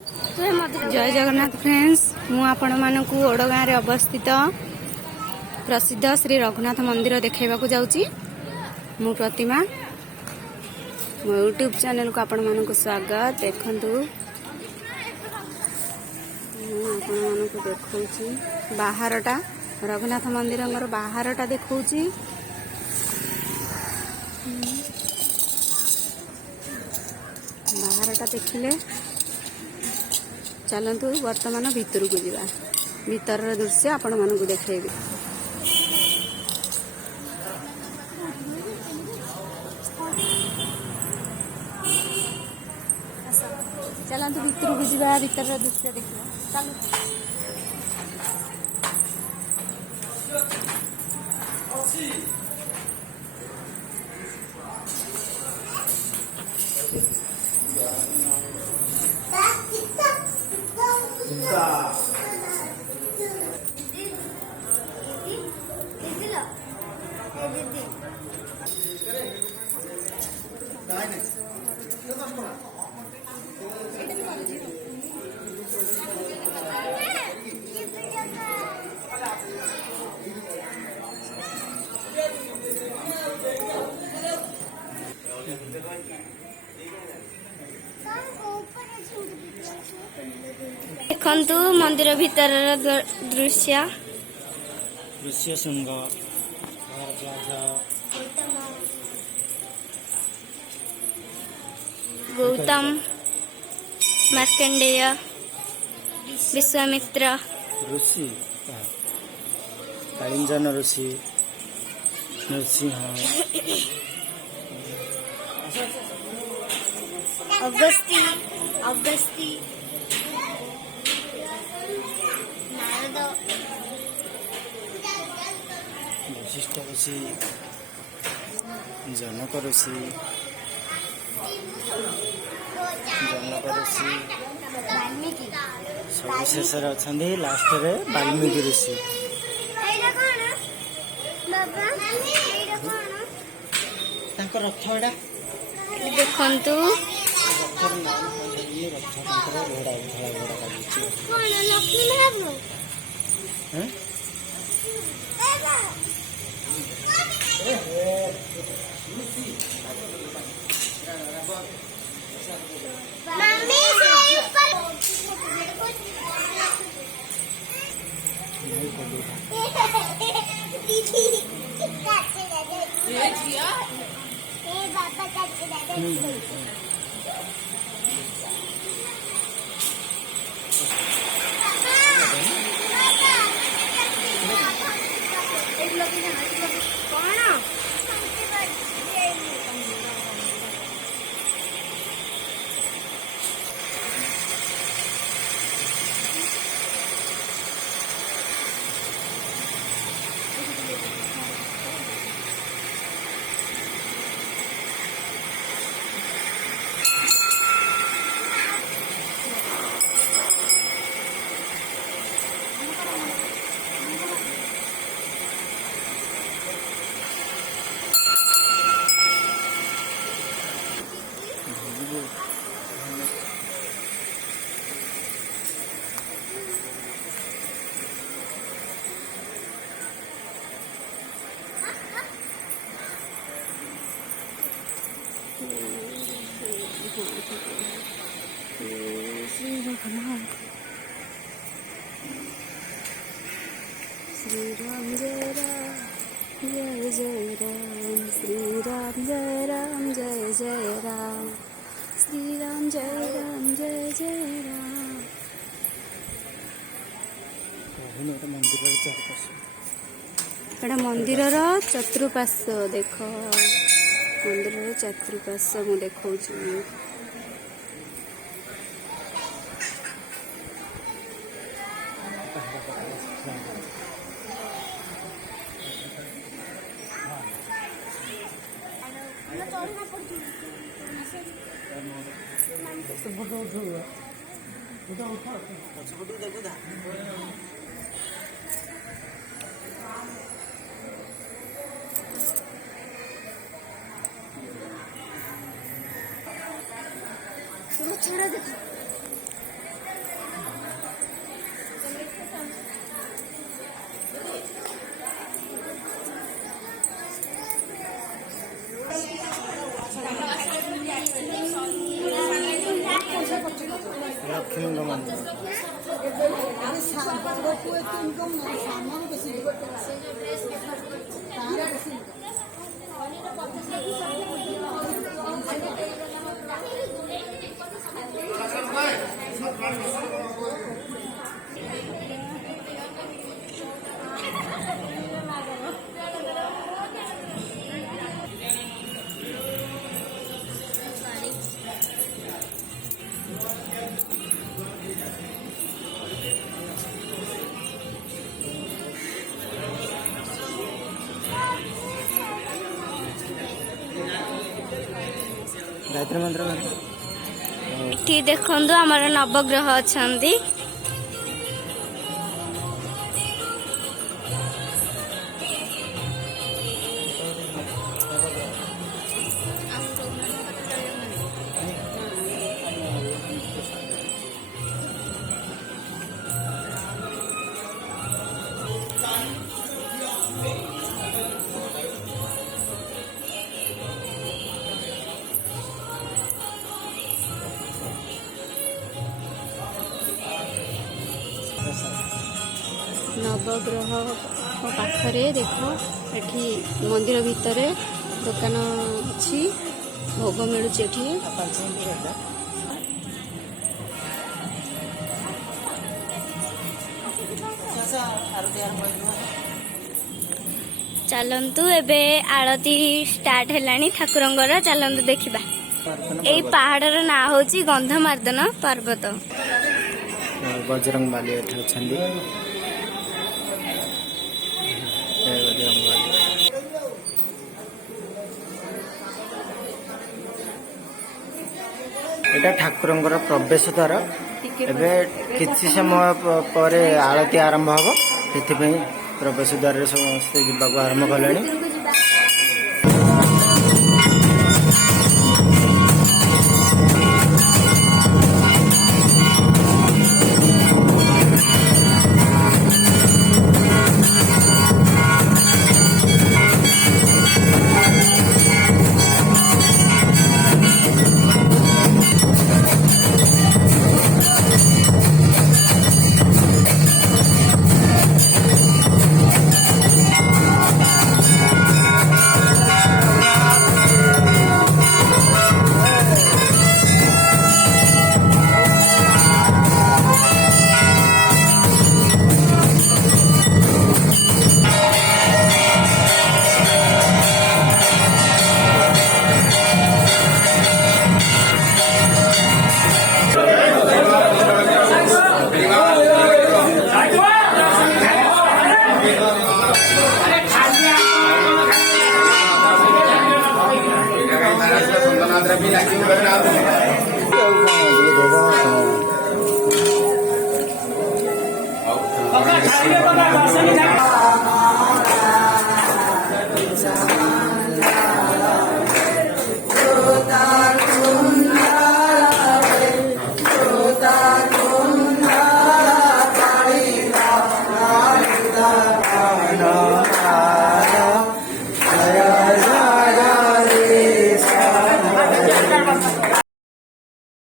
जय जगन्नाथ फ्रेंड्स, मु आपण मानकु ओडगाँ रे अवस्थित प्रसिद्ध श्री रघुनाथ मंदिर देखैबाकू जाउची। मु प्रतिमा मो यूट्यूब चैनल को आपण मानकु स्वागत। देखंतु मु आपण मानकु देखौची बाहरटा रघुनाथ मंदिर बाहरटा देखौची। बाहरटा देखिले चलतु वर्तमान भितर को जीवा। भीतर दृश्य आपण मानकु देखैबे। चलतु भितर को जीवा, भीतर दृश्य देखिबा। चलो देखंतु मंदिर भीतर दृश्य सुंदर गौतम मार्कंडेय विश्वामित्र ऋषि कालिंजन ऋषि नरसिंह अगस्ती वशिष्ठ ऋषि जनक ऋषि सब शेष अच्छा लास्ट रे वाल्मीकि ऋषि रथ देखंतु श्री राम जय राम जय जय राम, श्री राम जय राम जय जय राम, श्री राम जय राम जय जय राम। मंदिर चतुर्पार्श्व देख, मंदिर चतुर्पार्श्व मु देखा ଲକ୍ଷ୍ମୀଙ୍କ ମନ୍ଦିର। ଗାୟତ୍ରୀ ମନ୍ଦିର ଏଠି ଦେଖନ୍ତୁ ଆମର ନବଗ୍ରହ ଅଛନ୍ତି। ନବଗ୍ରହ ପାଖରେ ଦେଖ ଏଠି ମନ୍ଦିର ଭିତରେ ଦୋକାନ ଅଛି, ଭୋଗ ମିଳୁଛି ଏଠି। ଚାଲନ୍ତୁ ଏବେ ଆଳତି ଷ୍ଟାର୍ଟ ହେଲାଣି ଠାକୁରଙ୍କର, ଚାଲନ୍ତୁ ଦେଖିବା। ଏଇ ପାହାଡର ନାଁ ହଉଛି ଗନ୍ଧମାର୍ଦ୍ଦନ ପର୍ବତ। ବଜରଙ୍ଗ ବାଲି ଏଠି ଅଛନ୍ତି। ଏଇଟା ଠାକୁରଙ୍କର ପ୍ରବେଶ ଦ୍ୱାର। ଏବେ କିଛି ସମୟ ପରେ ଆଳତି ଆରମ୍ଭ ହବ, ସେଥିପାଇଁ ପ୍ରବେଶ ଦ୍ୱାରରେ ସମସ୍ତେ ଯିବାକୁ ଆରମ୍ଭ କଲେଣି।